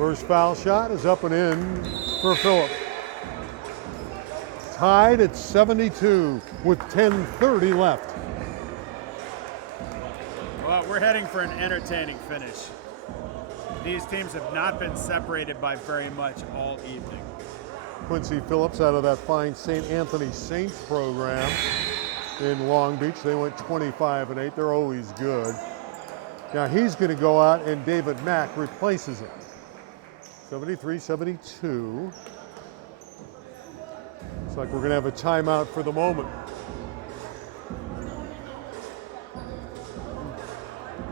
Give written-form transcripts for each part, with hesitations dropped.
First foul shot is up and in for Phillip. Tied at 72 with 10:30 left. Well, we're heading for an entertaining finish. These teams have not been separated by very much all evening. Quincy Phillips out of that fine St. Anthony Saints program in Long Beach. They went 25-8. They're always good. Now he's going to go out and David Mack replaces him. 73-72. Looks like we're going to have a timeout for the moment.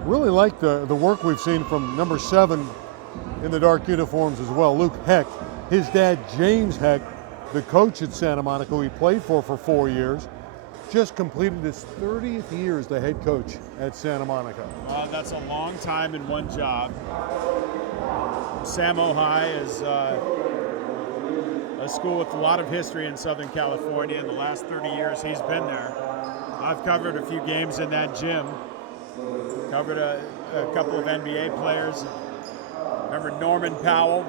Really like the work we've seen from number 7 in the dark uniforms as well, Luke Heck. His dad, James Heck, the coach at Santa Monica, who he played for 4 years, just completed his 30th year as the head coach at Santa Monica. That's a long time in one job. Samo High is a school with a lot of history in Southern California. In the last 30 years he's been there. I've covered a few games in that gym. Covered a couple of NBA players. Remember Norman Powell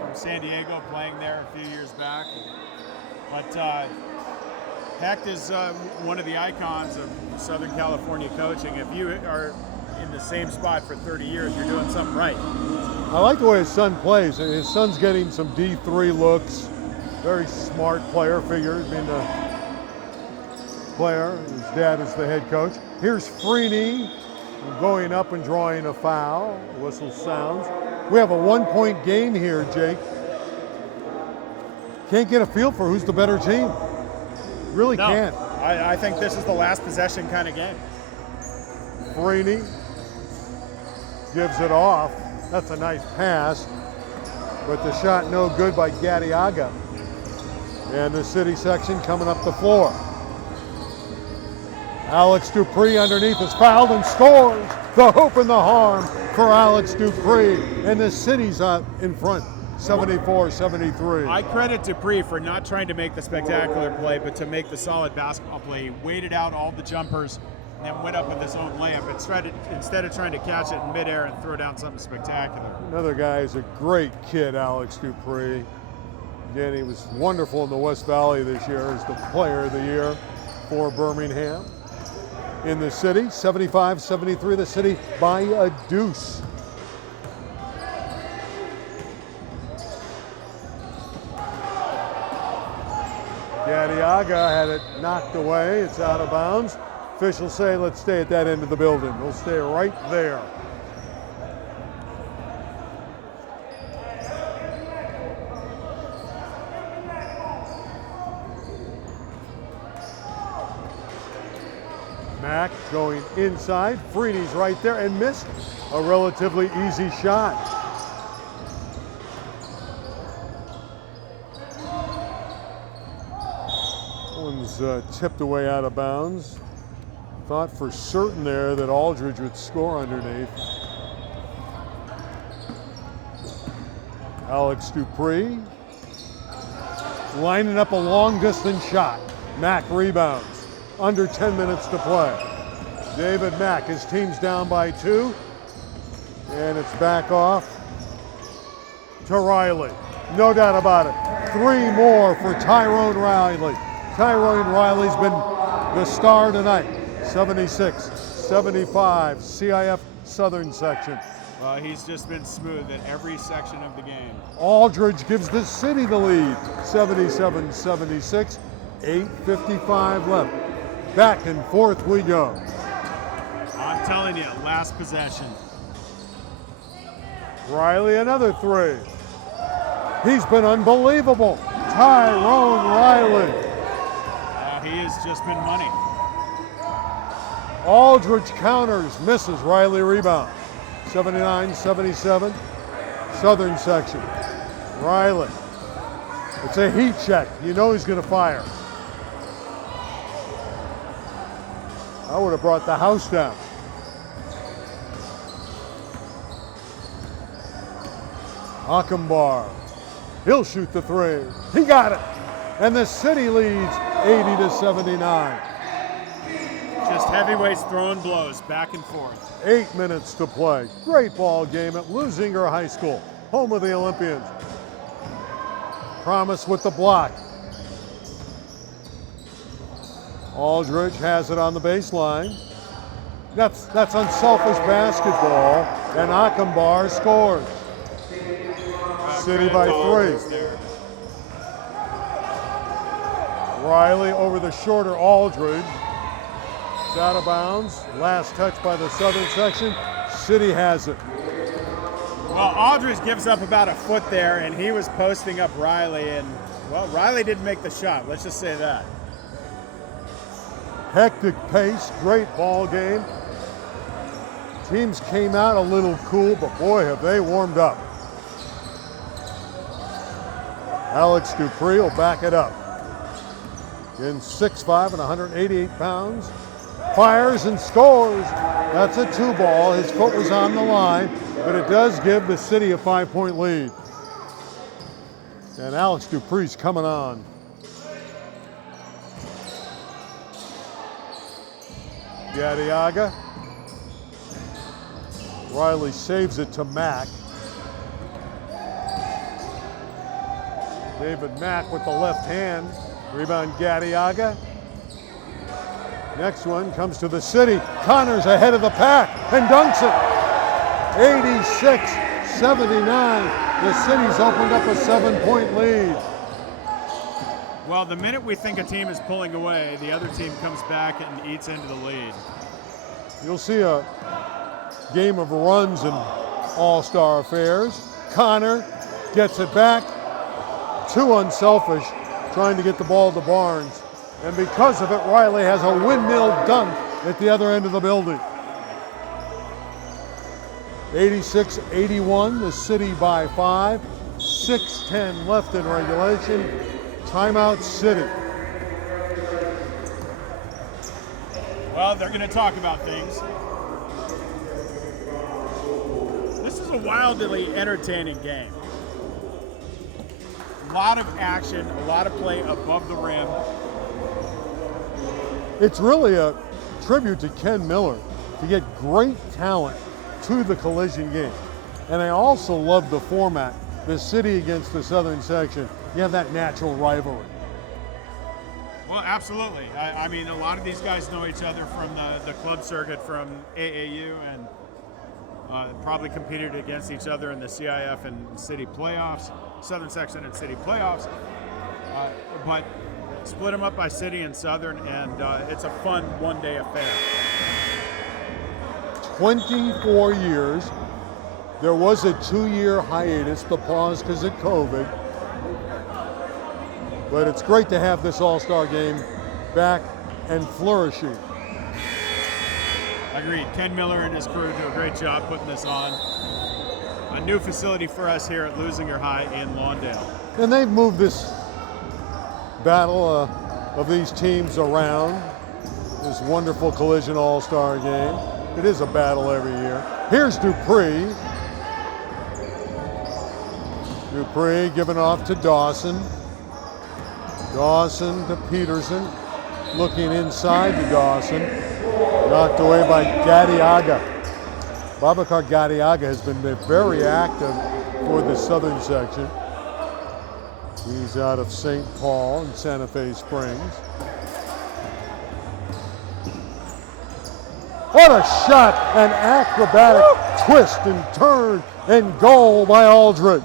from San Diego playing there a few years back. But Hecht is one of the icons of Southern California coaching. If you are in the same spot for 30 years, you're doing something right. I like the way his son plays. His son's getting some D3 looks. Very smart player figure, being the player. His dad is the head coach. Here's Freeney going up and drawing a foul. Whistle sounds. We have a 1-point game here, Jake. Can't get a feel for who's the better team. Really can't. I think this is the last possession kind of game. Freeney gives it off. That's a nice pass, but the shot no good by Gattiaga. And the city section coming up the floor. Alex Dupree underneath is fouled and scores. The hope and the harm for Alex Dupree. And the city's out in front, 74-73. I credit Dupree for not trying to make the spectacular play, but to make the solid basketball play. He waited out all the jumpers and then went up with his own layup instead of trying to catch it in midair and throw down something spectacular. Another guy is a great kid, Alex Dupree. Again, he was wonderful in the West Valley this year as the player of the year for Birmingham. In the city, 75-73, the city by a deuce. Gattiaga had it knocked away. It's out of bounds. Officials say let's stay at that end of the building. We'll stay right there. Mack going inside. Freeney's right there and missed a relatively easy shot. One's tipped away out of bounds. Thought for certain there that Aldridge would score underneath. Alex Dupree lining up a long distance shot. Mack rebounds. Under 10 minutes to play. David Mack, his team's down by 2. And it's back off to Riley. No doubt about it. 3 more for Tyrone Riley. Tyrone Riley's been the star tonight. 76-75, CIF Southern section. He's just been smooth in every section of the game. Aldridge gives the city the lead. 77-76, 8:55 left. Back and forth we go. I'm telling you, last possession. Riley, another 3. He's been unbelievable. Tyrone Riley. He has just been money. Aldridge counters, misses. Riley rebound. 79-77, Southern section. Riley. It's a heat check. You know he's going to fire. I would have brought the house down. Achenbar. He'll shoot the 3. He got it. And the city leads 80-79. Just heavyweights throwing blows back and forth. 8 minutes to play. Great ball game at Leuzinger High School, home of the Olympians. Promise with the block. Aldridge has it on the baseline. That's unselfish basketball, and Akambar scores. City by 3. Riley over the shorter Aldridge. It's out of bounds. Last touch by the Southern section. City has it. Well, Aldridge gives up about a foot there, and he was posting up Riley, and, well, Riley didn't make the shot. Let's just say that. Hectic pace, great ball game. Teams came out a little cool, but boy, have they warmed up. Alex Dupree will back it up. In 6'5" and 188 pounds. Fires and scores. That's a 2-ball. His foot was on the line, but it does give the City a 5-point lead. And Alex Dupree's coming on. Gadiaga. Riley saves it to Mack. David Mack with the left hand. Rebound Gadiaga. Next one comes to the City. Connors ahead of the pack and dunks it. 86-79. The City's opened up a 7-point lead. Well, the minute we think a team is pulling away, the other team comes back and eats into the lead. You'll see a game of runs and all-star affairs. Connor gets it back. Too unselfish, trying to get the ball to Barnes. And because of it, Riley has a windmill dunk at the other end of the building. 86-81, the City by 5. 6:10 left in regulation. Timeout City. Well, they're going to talk about things. This is a wildly entertaining game. A lot of action, a lot of play above the rim. It's really a tribute to Ken Miller to get great talent to the collision game. And I also love the format, the City against the Southern section. You have that natural rivalry. Well, absolutely. I mean, a lot of these guys know each other from the club circuit from AAU, and probably competed against each other in the CIF and City playoffs, Southern section and City playoffs. But split them up by City and Southern, and it's a fun one-day affair. 24 years. There was a 2-year hiatus, the pause because of COVID. But it's great to have this All-Star game back and flourishing. Agreed. Ken Miller and his crew do a great job putting this on. A new facility for us here at Leuzinger High in Lawndale. And they've moved this battle of these teams around, this wonderful collision All-Star game. It is a battle every year. Here's Dupree. Dupree giving off to Dawson. Dawson to Peterson. Looking inside to Dawson. Knocked away by Gadiaga. Babacar Gadiaga has been very active for the Southern section. He's out of St. Paul and Santa Fe Springs. What a shot! An acrobatic twist and turn and goal by Aldridge.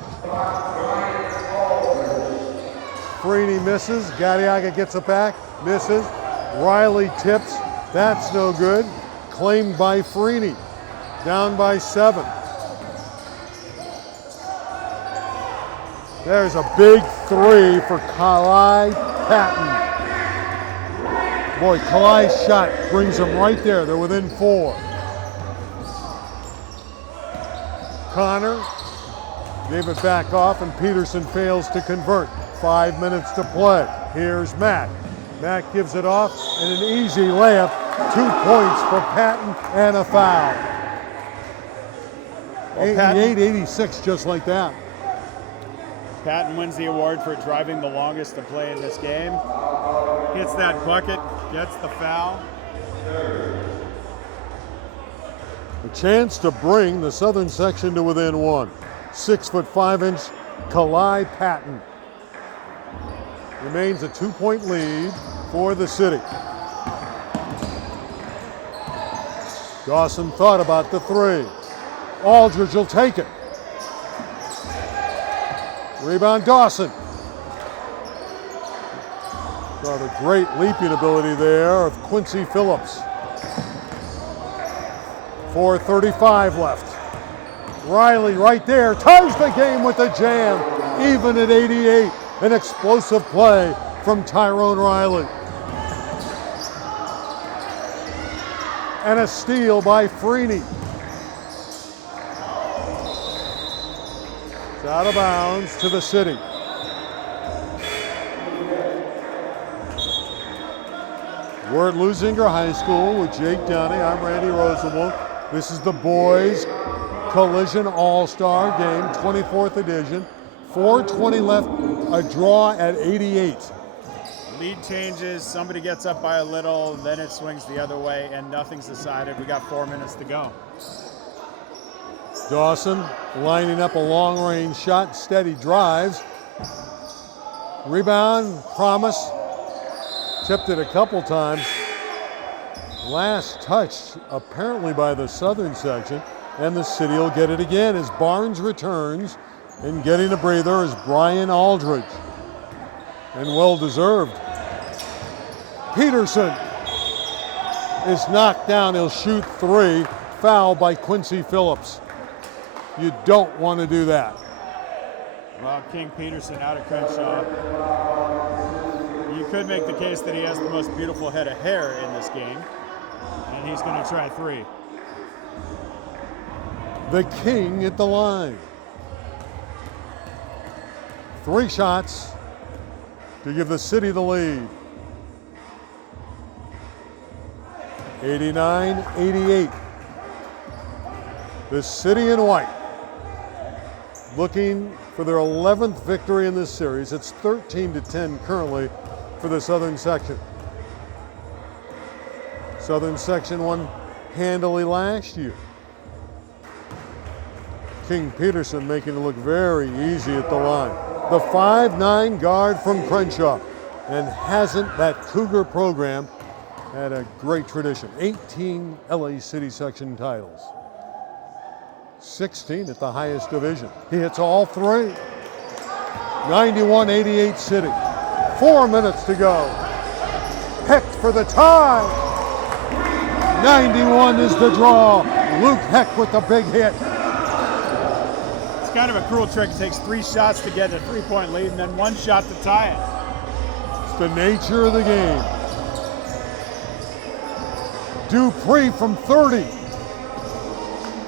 Freeney misses. Gadiaga gets it back. Misses. Riley tips. That's no good. Claimed by Freeney. Down by 7. There's a big 3 for Kalai Patton. Boy, Kalai's shot brings them right there. They're within 4. Connor gave it back off, and Peterson fails to convert. 5 minutes to play. Here's Mack. Mack gives it off, and an easy layup. 2 points for Patton and a foul. 88-86, just like that. Patton wins the award for driving the longest to play in this game. Gets that bucket, gets the foul. A chance to bring the southern section to within one. 6'5" Kalai Patton. Remains a 2-point lead for the city. Dawson thought about the three. Aldridge will take it. Rebound Dawson. Saw the great leaping ability there of Quincy Phillips. 4:35 left. Riley right there, ties the game with a jam, even at 88. An explosive play from Tyrone Riley. And a steal by Freeney. It's out of bounds to the city. We're at Leuzinger High School with Jake Downey. I'm Randy Rosenwald. This is the boys Collision All-Star Game, 24th edition. 4:20 left, a draw at 88. Lead changes, somebody gets up by a little, then it swings the other way, and nothing's decided. We got 4 minutes to go. Dawson lining up a long-range shot, steady drives. Rebound, Promise. Tipped it a couple times. Last touched apparently by the southern section, and the city will get it again as Barnes returns, and getting a breather is Brian Aldridge. And well deserved. Peterson is knocked down. He'll shoot three. Foul by Quincy Phillips. You don't want to do that. Well, King Peterson out of Crenshaw. You could make the case that he has the most beautiful head of hair in this game. And he's going to try three. The King at the line. 3 shots to give the city the lead. 89-88. The city in white looking for their 11th victory in this series. It's 13-10 currently for the southern section. Southern section won handily last year. King Peterson making it look very easy at the line. The 5'9" guard from Crenshaw, and hasn't that Cougar program had a great tradition. 18 LA City section titles. 16 at the highest division. He hits all 3. 91-88 City. 4 minutes to go. Heck for the tie. 91 is the draw. Luke Heck with the big hit. It's kind of a cruel trick. It takes 3 shots to get a 3-point lead and then 1 shot to tie it. It's the nature of the game. Dupree from 30.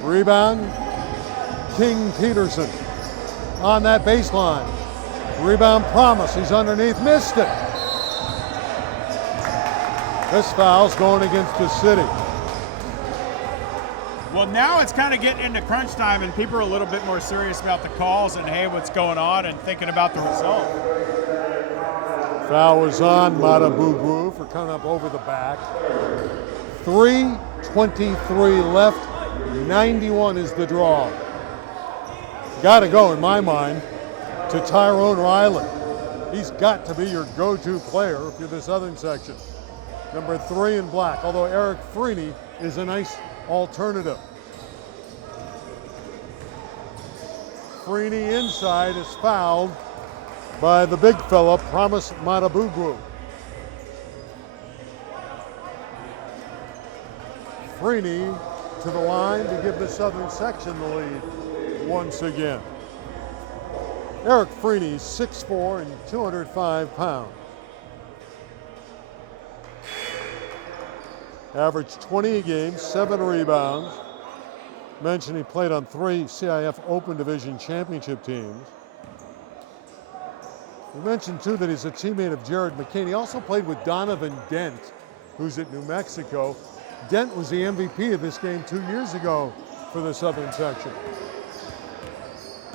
Rebound, King Peterson on that baseline. Rebound Promise, he's underneath, missed it. This foul's going against the city. Well, now it's kind of getting into crunch time, and people are a little bit more serious about the calls and, hey, what's going on, and thinking about the result. Foul was on Matabugu for coming up over the back. 3:23 left. 91 is the draw. Got to go, in my mind, to Tyrone Riley. He's got to be your go-to player if you're the southern section. Number 3 in black, although Eric Freeney is a nice alternative. Freeney inside is fouled by the big fella, Promise Matabugu. Freeney to the line to give the southern section the lead once again. Eric Freeney, 6'4" and 205 pounds. Averaged 20 a game, 7 rebounds. Mentioned he played on 3 CIF Open Division championship teams. We mentioned too that he's a teammate of Jared McCain. He also played with Donovan Dent, who's at New Mexico. Dent was the MVP of this game 2 years ago for the southern section.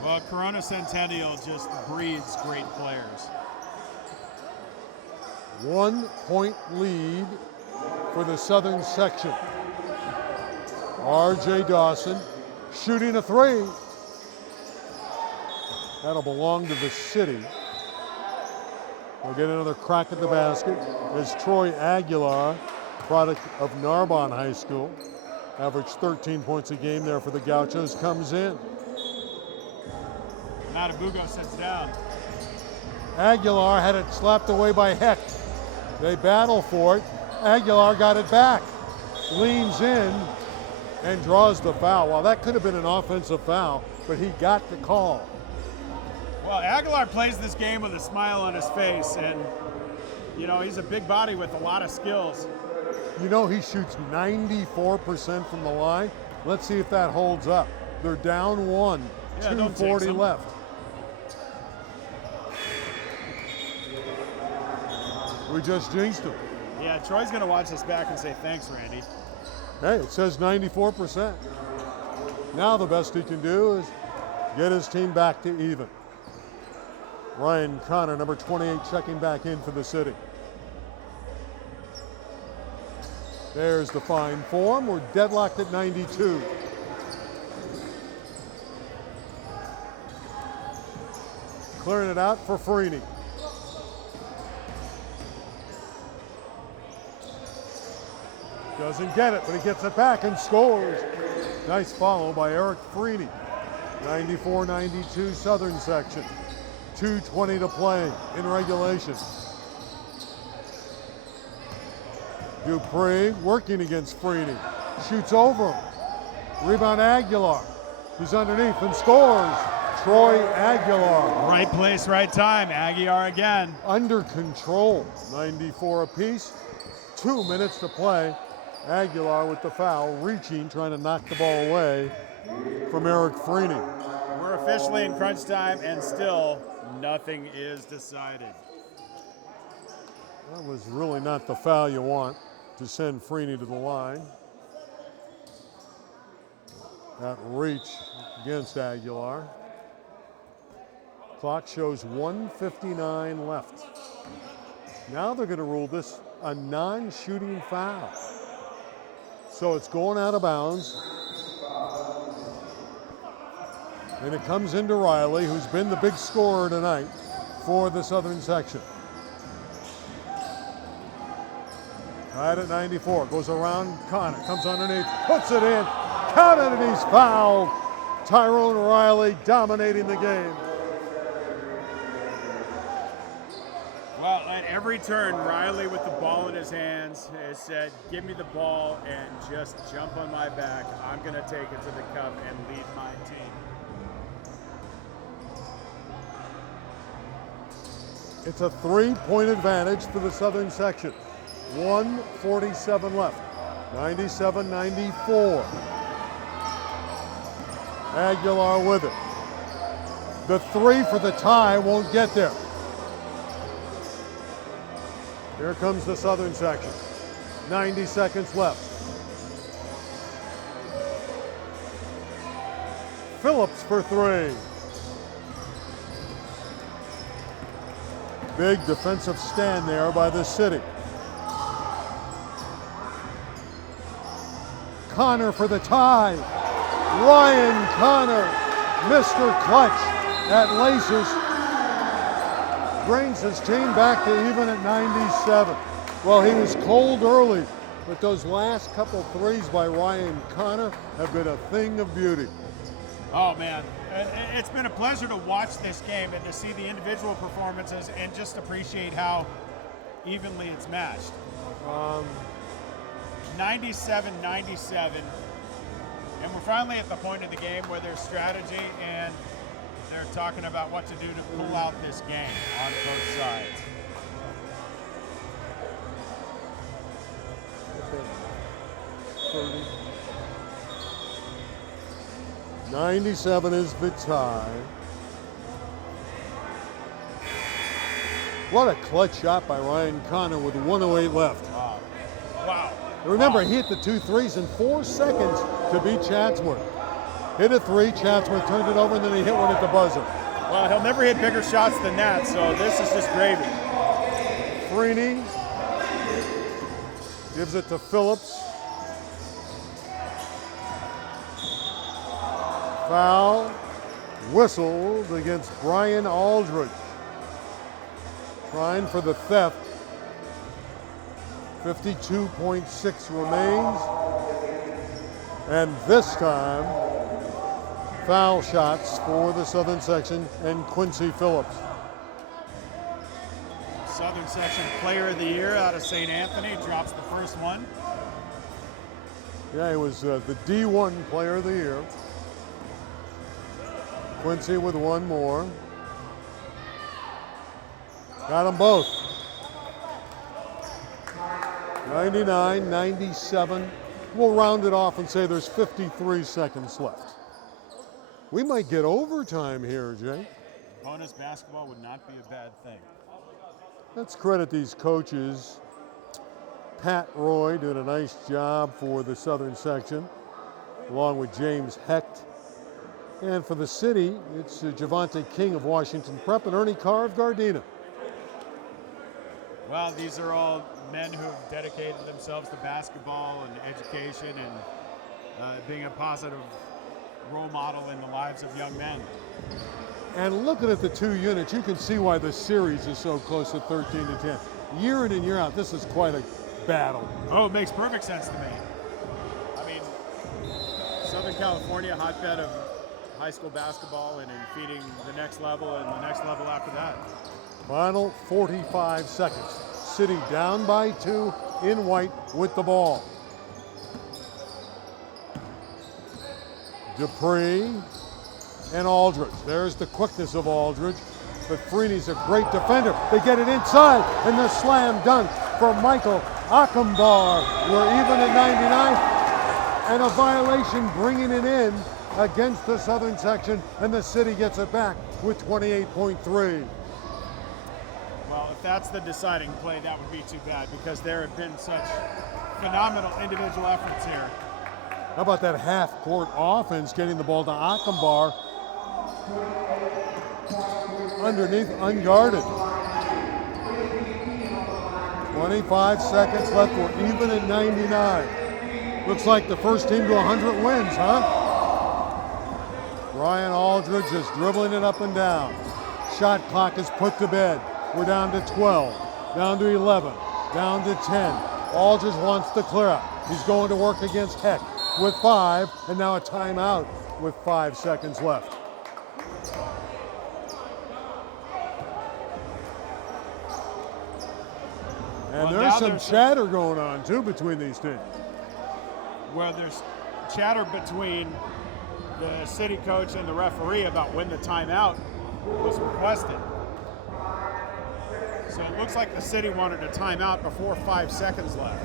Well, Corona Centennial just breeds great players. 1 point lead for the southern section. R.J. Dawson shooting a three. That'll belong to the city. We'll get another crack at the basket as Troy Aguilar, product of Narbonne High School, averaged 13 points a game there for the Gauchos, comes in. Matabugo sits down. Aguilar had it slapped away by Hecht. They battle for it. Aguilar got it back, leans in, and draws the foul. Well, that could have been an offensive foul, but he got the call. Well, Aguilar plays this game with a smile on his face, and, you know, he's a big body with a lot of skills. You know, he shoots 94% from the line. Let's see if that holds up. They're down one, Yeah, don't 2:40 jinx 'em. left. We just jinxed him. Yeah, Troy's going to watch this back and say, thanks, Randy. Hey, it says 94%. Now the best he can do is get his team back to even. Ryan Connor, number 28, checking back in for the city. There's the fine form. We're deadlocked at 92. Clearing it out for Freeney. Doesn't get it, but he gets it back and scores. Nice follow by Eric Freeney. 94-92 southern section. 2:20 to play in regulation. Dupree working against Freeney. Shoots over him. Rebound Aguilar. He's underneath and scores. Troy Aguilar. Right place, right time. Aguilar again. Under control. 94 apiece. 2 minutes to play. Aguilar with the foul, reaching, trying to knock the ball away from Eric Freeney. We're officially in crunch time, and still nothing is decided. That was really not the foul you want to send Freeney to the line. That reach against Aguilar. Clock shows 1:59 left. Now they're going to rule this a non-shooting foul. So it's going out of bounds. And it comes into Riley, who's been the big scorer tonight for the southern section. Tied at 94, goes around Connor, comes underneath, puts it in, counted, and he's fouled. Tyrone Riley dominating the game. Well, at every turn, Riley with the ball in his hands has said, give me the ball and just jump on my back. I'm going to take it to the cup and lead my team. It's a 3-point advantage for the southern section. 1:47 left. 97-94. Aguilar with it. The three for the tie won't get there. Here comes the southern section. 90 seconds left. Phillips for three. Big defensive stand there by the city. Connor for the tie. Ryan Connor, Mr. Clutch at Laces, brings his team back to even at 97. Well, he was cold early, but those last couple threes by Ryan Connor have been a thing of beauty. Oh, man. It's been a pleasure to watch this game and to see the individual performances and just appreciate how evenly it's matched. 97-97. And we're finally at the point of the game where there's strategy and they're talking about what to do to pull out this game on both sides. Okay. 97 is the tie. What a clutch shot by Ryan Connor with 1:08 left. Wow. Wow. Remember, he hit the 2 threes in 4 seconds to beat Chatsworth. Hit a three, Chatsworth turned it over, and then he hit one at the buzzer. Well, he'll never hit bigger shots than that, so this is just gravy. Freeney Gives it to Phillips. Foul whistled against Brian Aldridge. Trying for the theft. 52.6 remains. And this time, foul shots for the Southern Section and Quincy Phillips. Southern Section Player of the Year out of St. Anthony drops the first one. Yeah, he was the D1 Player of the Year. Quincy with one more. Got them both. 99, 97. We'll round it off and say there's 53 seconds left. We might get overtime here, Jay. Bonus basketball would not be a bad thing. Let's credit these coaches. Pat Roy doing a nice job for the Southern Section, along with James Hecht. And for the city, it's Javante King of Washington Prep and Ernie Carr of Gardena. Well, these are all men who have dedicated themselves to basketball and education and being a positive role model in the lives of young men. And looking at the two units, you can see why the series is so close at 13 to 10. Year in and year out, this is quite a battle. Oh, it makes perfect sense to me. I mean, Southern California, hotbed of high school basketball and in feeding the next level and the next level after that. Final 45 seconds. City down by 2 in white with the ball. Dupree and Aldridge. There's the quickness of Aldridge, but Freeney's a great defender. They get it inside, and the slam dunk for Michael Akambar. We're even at 99, and a violation bringing it in against the Southern Section, and the city gets it back with 28.3. Well, if that's the deciding play, that would be too bad because there have been such phenomenal individual efforts here. How about that half-court offense, getting the ball to Akambar underneath, unguarded. 25 seconds left. We're even at 99. Looks like the first team to 100 wins, huh? Brian Aldridge is dribbling it up and down. Shot clock is put to bed. We're down to 12, down to 11, down to 10. Aldridge wants to clear up. He's going to work against Heck with 5, and now a timeout with 5 seconds left. And Well, there's some chatter going on, too, between these teams. Well, there's chatter between the city coach and the referee about when the timeout was requested. So it looks like the city wanted a timeout before 5 seconds left.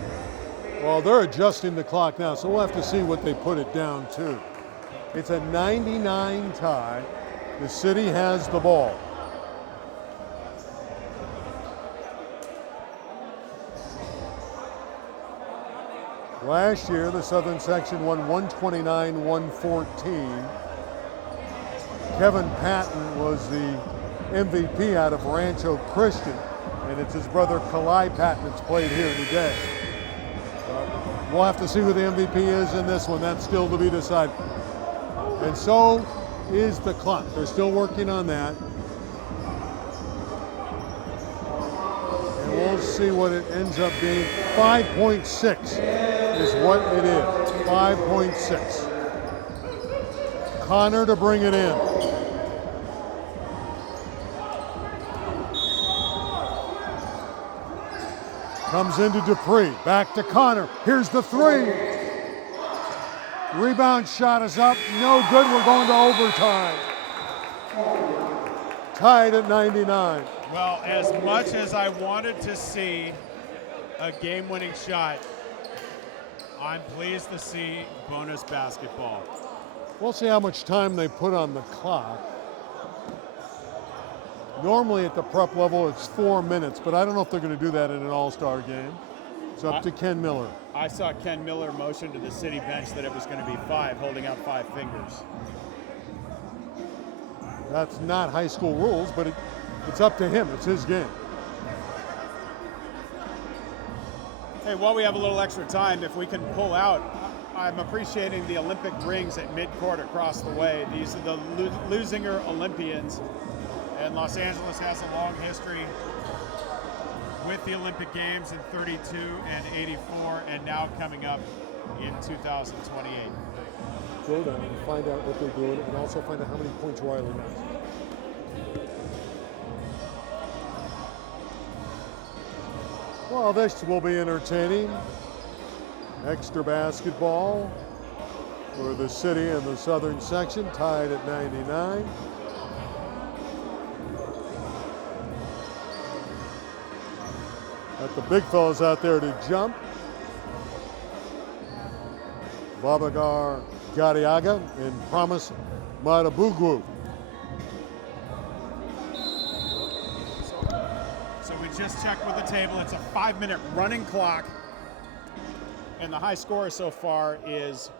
Well, they're adjusting the clock now, so we'll have to see what they put it down to. It's a 99 tie. The city has the ball. Last year, the Southern Section won 129-114. Kevin Patton was the MVP out of Rancho Christian, and it's his brother Kalai Patton that's played here today. We'll have to see who the MVP is in this one. That's still to be decided. And so is the clock. They're still working on that. And we'll see what it ends up being. 5.6 is what it is. 5.6. Connor to bring it in. Comes into Dupree, back to Connor. Here's the 3. Rebound shot is up, no good. We're going to overtime. Tied at 99. Well, as much as I wanted to see a game-winning shot, I'm pleased to see bonus basketball. We'll see how much time they put on the clock. Normally at the prep level it's 4 minutes, but I don't know if they're going to do that in an all-star game. It's up to Ken Miller. I saw Ken Miller motion to the city bench that it was going to be 5, holding out 5 fingers. That's not high school rules, but it's up to him. It's his game. Hey, while we have a little extra time, if we can pull out, I'm appreciating the Olympic rings at midcourt across the way. These are the Leuzinger Olympians, and Los Angeles has a long history with the Olympic Games in 32 and 84, and now coming up in 2028. Go down and find out what they're doing, and also find out how many points Riley has. Well, this will be entertaining. Extra basketball for the city in the southern section, tied at 99. Got the big fellas out there to jump. Babagar Gadiaga and Promise Matabugwu. So we just checked with the table. It's a 5-minute running clock. And the high scorer so far is,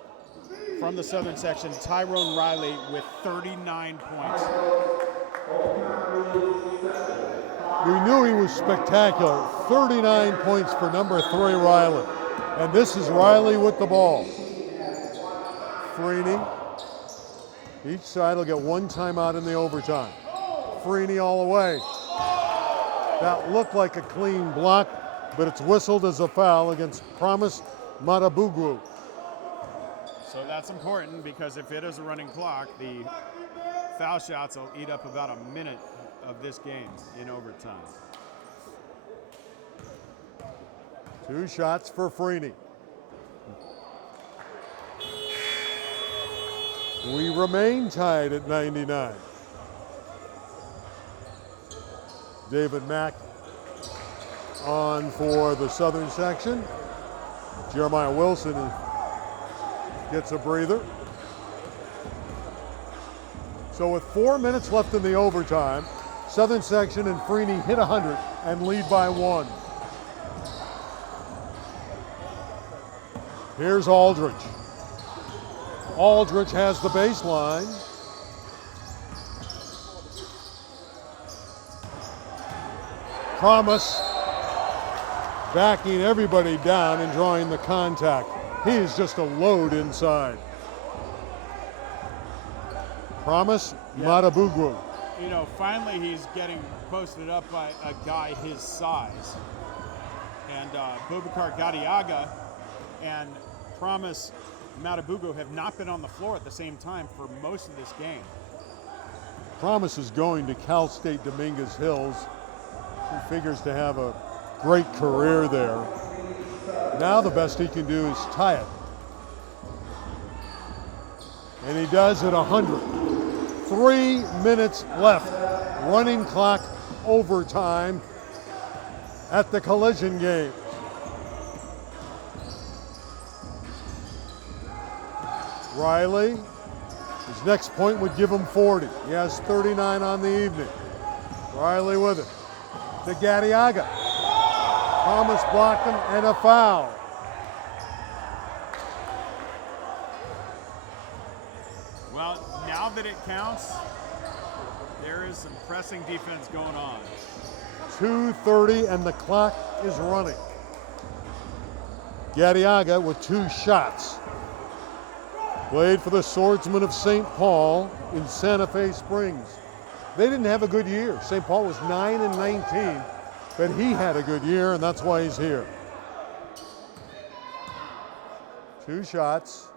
from the southern section, Tyrone Riley with 39 points. We knew he was spectacular. 39 points for number 3 Riley. And this is Riley with the ball. Freeney. Each side will get one timeout in the overtime. Freeney all the way. That looked like a clean block, but it's whistled as a foul against Promise Matabugwu. So that's important, because if it is a running clock, the foul shots will eat up about a minute of this game in overtime. 2 shots for Freeney. We remain tied at 99. David Mack on for the southern section. Jeremiah Wilson gets a breather. So with 4 minutes left in the overtime, southern section and Freeney hit 100 and lead by 1. Here's Aldridge. Aldridge has the baseline. Promise backing everybody down and drawing the contact. He is just a load inside. Promise Matabugwu. You know, finally he's getting posted up by a guy his size. And Boubacar Gadiaga and Promise Matabugwu have not been on the floor at the same time for most of this game. Promise is going to Cal State Dominguez Hills. He figures to have a great career there. Now the best he can do is tie it. And he does at 100. 3 minutes left. Running clock overtime at the Collision Games. Riley, his next point would give him 40. He has 39 on the evening. Riley with it. To Gadiaga. Thomas blocked him and a foul. Well, now that it counts, there is some pressing defense going on. 2:30 and the clock is running. Gadiaga with 2 shots. Played for the Swordsmen of St. Paul in Santa Fe Springs. They didn't have a good year. St. Paul was 9-19, but he had a good year, and that's why he's here. 2 shots.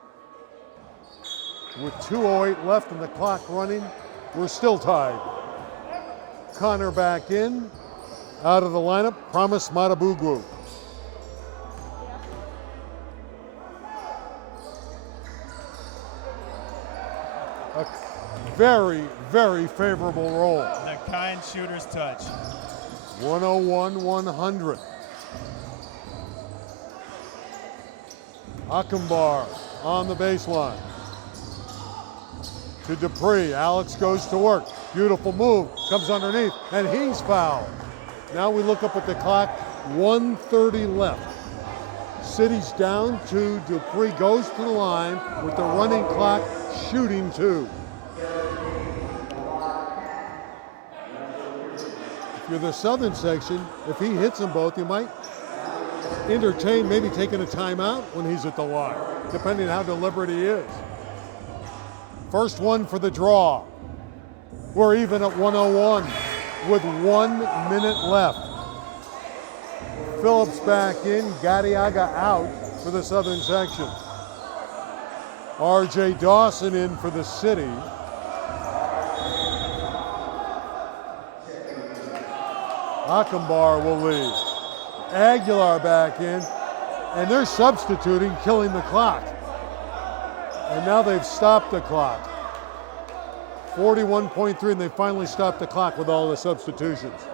With 2:08 left and the clock running, we're still tied. Connor back in, out of the lineup, Promise Matabugwu. A very, very favorable roll. The kind shooter's touch. 101-100. Akambar on the baseline. To Dupree, Alex goes to work. Beautiful move, comes underneath, and he's fouled. Now we look up at the clock, 1:30 left. City's down 2, Dupree goes to the line with the running clock, shooting 2. If you're the southern section, if he hits them both, you might entertain maybe taking a timeout when he's at the line, depending on how deliberate he is. First one for the draw. We're even at 101 with 1 minute left. Phillips back in, Gattiaga out for the Southern section. R.J. Dawson in for the City. Achenbar will lead. Aguilar back in, and they're substituting, killing the clock. And now they've stopped the clock. 41.3, and they finally stopped the clock with all the substitutions.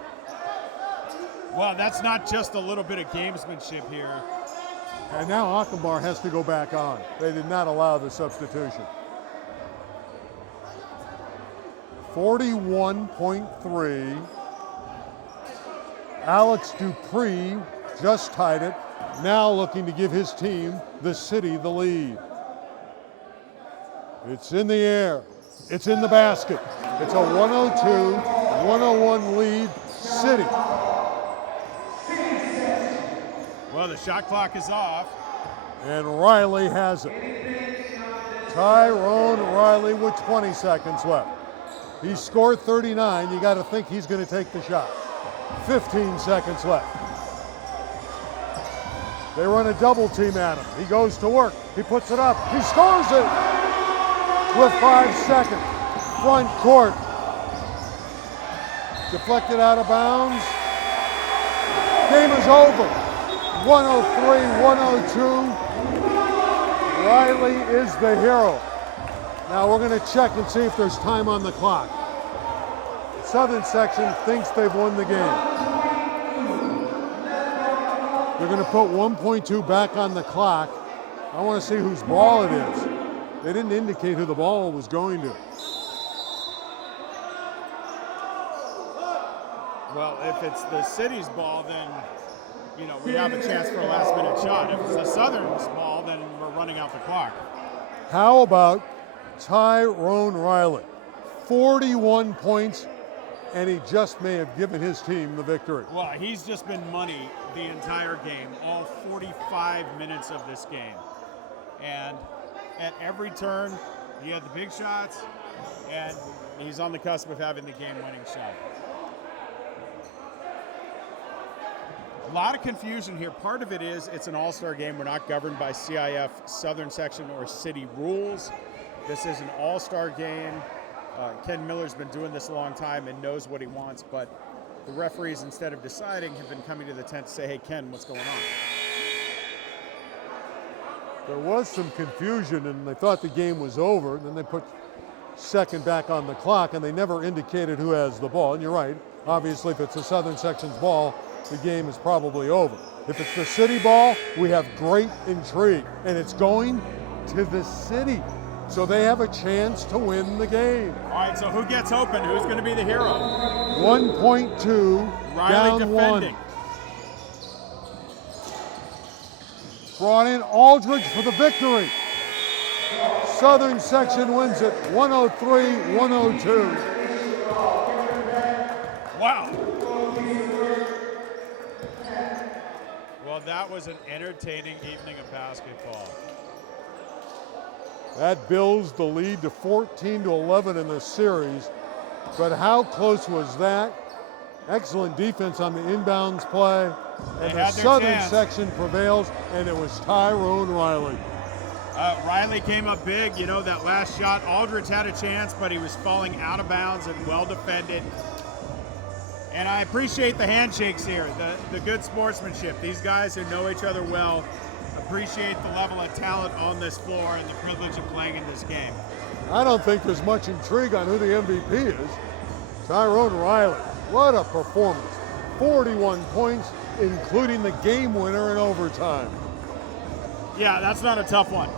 Well, that's not just a little bit of gamesmanship here. And now Achenbar has to go back on. They did not allow the substitution. 41.3. Alex Dupree just tied it, now looking to give his team, the City, the lead. It's in the air. It's in the basket. It's a 102-101 lead, City. Well, the shot clock is off. And Riley has it. Tyrone Riley with 20 seconds left. He scored 39. You got to think he's going to take the shot. 15 seconds left. They run a double team at him. He goes to work. He puts it up. He scores it with 5 seconds. Front court. Deflected out of bounds. Game is over. 103-102. Riley is the hero. Now we're going to check and see if there's time on the clock. Southern section thinks they've won the game. They're going to put 1.2 back on the clock. I want to see whose ball it is. They didn't indicate who the ball was going to. Well, if it's the City's ball, then, you know, we have a chance for a last-minute shot. If it's the Southern's ball, then we're running out the clock. How about Tyrone Riley? 41 points, and he just may have given his team the victory. Well, he's just been money the entire game, all 45 minutes of this game. And at every turn, he had the big shots, and he's on the cusp of having the game-winning shot. A lot of confusion here. Part of it is it's an all-star game. We're not governed by CIF Southern Section or City rules. This is an all-star game. Ken Miller's been doing this a long time and knows what he wants, but the referees, instead of deciding, have been coming to the tent to say, hey, Ken, what's going on? There was some confusion, and they thought the game was over, and then they put second back on the clock, and they never indicated who has the ball. And you're right, obviously, if it's the Southern Section's ball, the game is probably over. If it's the City ball, we have great intrigue, and it's going to the City. So they have a chance to win the game. All right, so who gets open? Who's going to be the hero? 1.2, Riley down defending. 1. Brought in Aldridge for the victory. Southern Section wins it 103-102. Wow. Well, that was an entertaining evening of basketball. That builds the lead to 14-11 in the series. But how close was that? Excellent defense on the inbounds play. And the Southern Section prevails, and it was Tyrone Riley. Riley came up big. You know, that last shot, Aldridge had a chance, but he was falling out of bounds and well defended. And I appreciate the handshakes here, the good sportsmanship. These guys who know each other well appreciate the level of talent on this floor and the privilege of playing in this game. I don't think there's much intrigue on who the MVP is. Tyrone Riley, what a performance. 41 points, including the game winner in overtime. Yeah, that's not a tough one.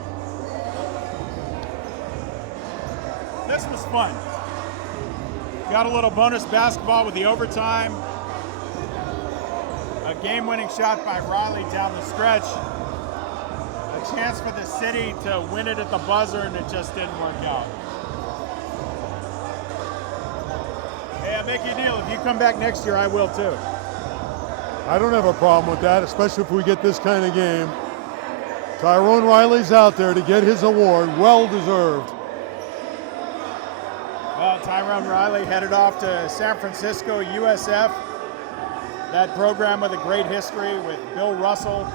This was fun. Got a little bonus basketball with the overtime. A game-winning shot by Riley down the stretch. A chance for the City to win it at the buzzer, and it just didn't work out. Hey, I make you a deal. If you come back next year, I will too. I don't have a problem with that, especially if we get this kind of game. Tyrone Riley's out there to get his award, well deserved. Well, Tyrone Riley headed off to San Francisco, USF. That program with a great history with Bill Russell.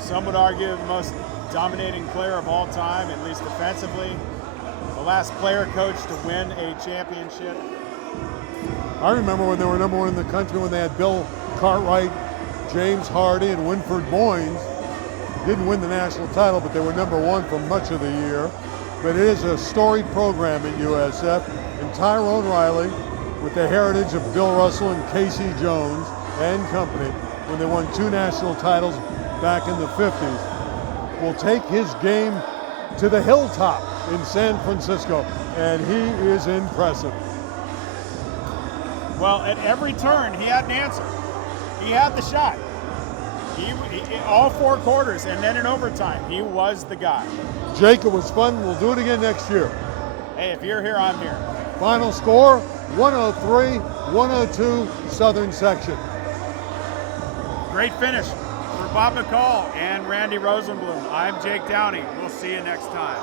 Some would argue the most dominating player of all time, at least defensively. The last player coach to win a championship. I remember when they were number one in the country when they had Bill Cartwright, James Hardy, and Winford Boynes. Didn't win the national title, but they were number one for much of the year. But it is a storied program at USF, and Tyrone Riley, with the heritage of Bill Russell and Casey Jones and company, when they won 2 national titles back in the 50s, will take his game to the hilltop in San Francisco, and he is impressive. Well, at every turn, he had an answer. He had the shot. He all 4 quarters, and then in overtime, he was the guy. Jake, it was fun. We'll do it again next year. Hey, if you're here, I'm here. Final score, 103-102, Southern Section. Great finish for Bob McCall and Randy Rosenblum. I'm Jake Downey. We'll see you next time.